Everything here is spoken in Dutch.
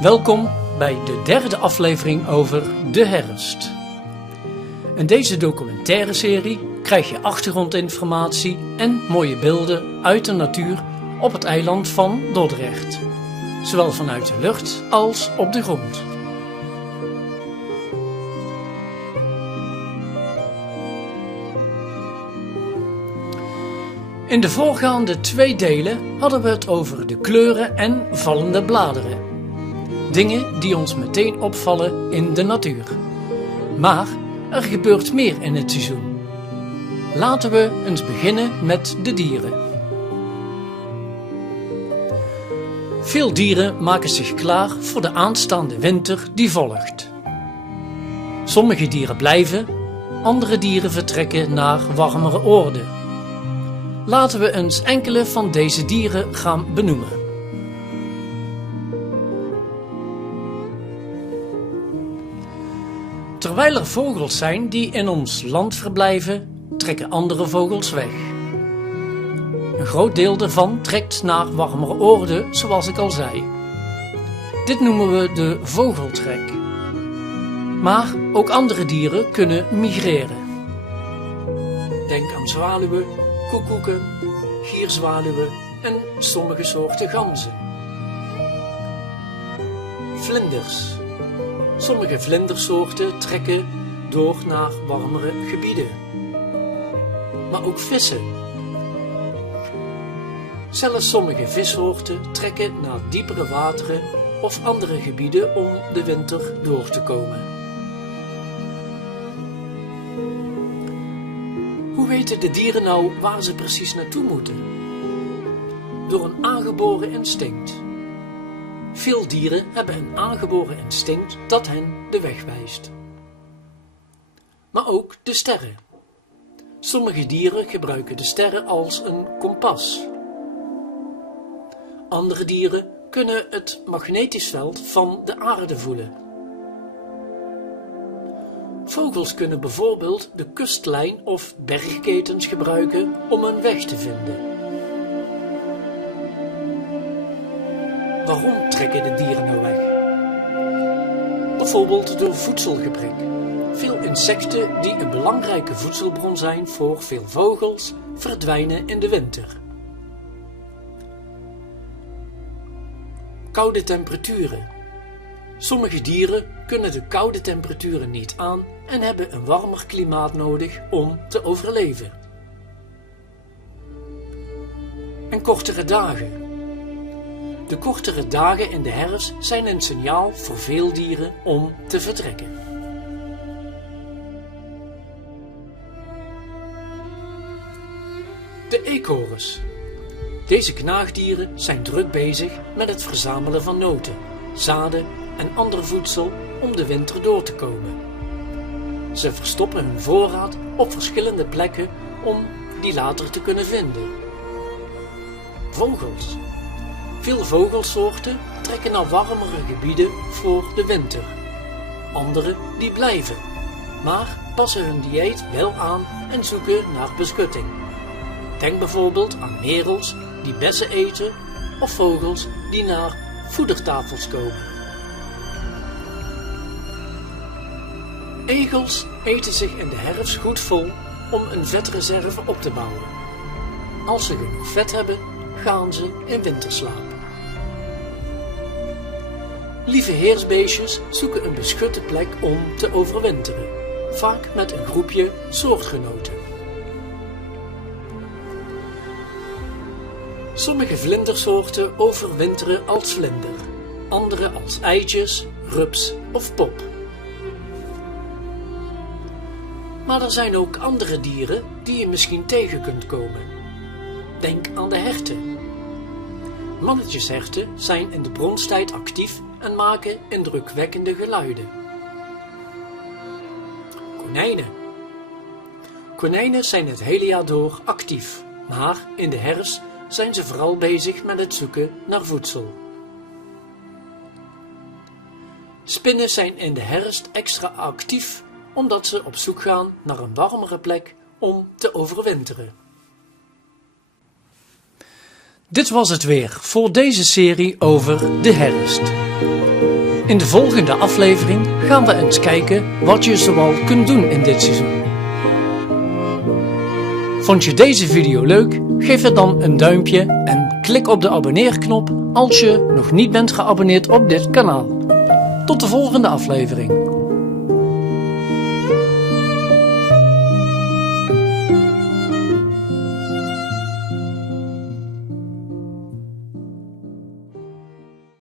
Welkom bij de derde aflevering over de herfst. In deze documentaire serie krijg je achtergrondinformatie en mooie beelden uit de natuur op het eiland van Dordrecht, zowel vanuit de lucht als op de grond. In de voorgaande 2 delen hadden we het over de kleuren en vallende bladeren. Dingen die ons meteen opvallen in de natuur. Maar er gebeurt meer in het seizoen. Laten we eens beginnen met de dieren. Veel dieren maken zich klaar voor de aanstaande winter die volgt. Sommige dieren blijven, andere dieren vertrekken naar warmere oorden. Laten we eens enkele van deze dieren gaan benoemen. Terwijl er vogels zijn die in ons land verblijven, trekken andere vogels weg. Een groot deel daarvan trekt naar warmere oorden, zoals ik al zei. Dit noemen we de vogeltrek. Maar ook andere dieren kunnen migreren. Denk aan zwaluwen, koekoeken, gierzwaluwen en sommige soorten ganzen. Vlinders. Sommige vlindersoorten trekken door naar warmere gebieden. Maar ook vissen. Zelfs sommige vissoorten trekken naar diepere wateren of andere gebieden om de winter door te komen. Hoe weten de dieren nou waar ze precies naartoe moeten? Door een aangeboren instinct. Veel dieren hebben een aangeboren instinct dat hen de weg wijst. Maar ook de sterren. Sommige dieren gebruiken de sterren als een kompas. Andere dieren kunnen het magnetisch veld van de aarde voelen. Vogels kunnen bijvoorbeeld de kustlijn of bergketens gebruiken om een weg te vinden. Waarom trekken de dieren nou weg? Bijvoorbeeld door voedselgebrek. Veel insecten die een belangrijke voedselbron zijn voor veel vogels verdwijnen in de winter. Koude temperaturen. Sommige dieren kunnen de koude temperaturen niet aan en hebben een warmer klimaat nodig om te overleven. En kortere dagen. De kortere dagen in de herfst zijn een signaal voor veel dieren om te vertrekken. De eekhoorns. Deze knaagdieren zijn druk bezig met het verzamelen van noten, zaden en ander voedsel om de winter door te komen. Ze verstoppen hun voorraad op verschillende plekken om die later te kunnen vinden. Vogels. Veel vogelsoorten trekken naar warmere gebieden voor de winter. Andere die blijven, maar passen hun dieet wel aan en zoeken naar beschutting. Denk bijvoorbeeld aan merels die bessen eten of vogels die naar voedertafels komen. Egels eten zich in de herfst goed vol om een vetreserve op te bouwen. Als ze genoeg vet hebben, gaan ze in winterslaap. Lieve heersbeestjes zoeken een beschutte plek om te overwinteren, vaak met een groepje soortgenoten. Sommige vlindersoorten overwinteren als vlinder, andere als eitjes, rups of pop. Maar er zijn ook andere dieren die je misschien tegen kunt komen. Denk aan de herten. Mannetjesherten zijn in de bronstijd actief en maken indrukwekkende geluiden. Konijnen. Konijnen zijn het hele jaar door actief, maar in de herfst zijn ze vooral bezig met het zoeken naar voedsel. Spinnen zijn in de herfst extra actief omdat ze op zoek gaan naar een warmere plek om te overwinteren. Dit was het weer voor deze serie over de herfst. In de volgende aflevering gaan we eens kijken wat je zoal kunt doen in dit seizoen. Vond je deze video leuk? Geef het dan een duimpje en klik op de abonneerknop als je nog niet bent geabonneerd op dit kanaal. Tot de volgende aflevering.